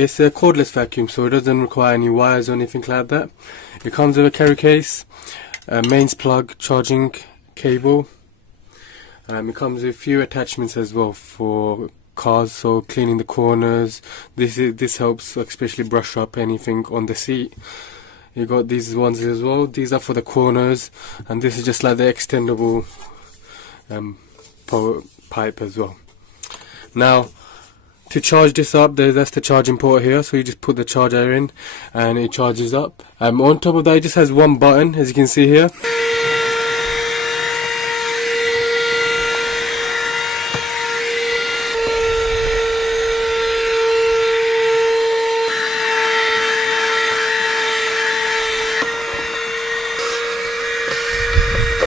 It's a cordless vacuum, so it doesn't require any wires or anything like that. It comes with a carry case, a mains plug, charging cable. It comes with a few attachments as well for cars, so cleaning the corners. This helps especially brush up anything on the seat. You got these ones as well. These are for the corners, and this is just like the extendable power pipe as well. Now, to charge this up, that's the charging port here, so you just put the charger in and it charges up. On top of that, it just has one button, as you can see here.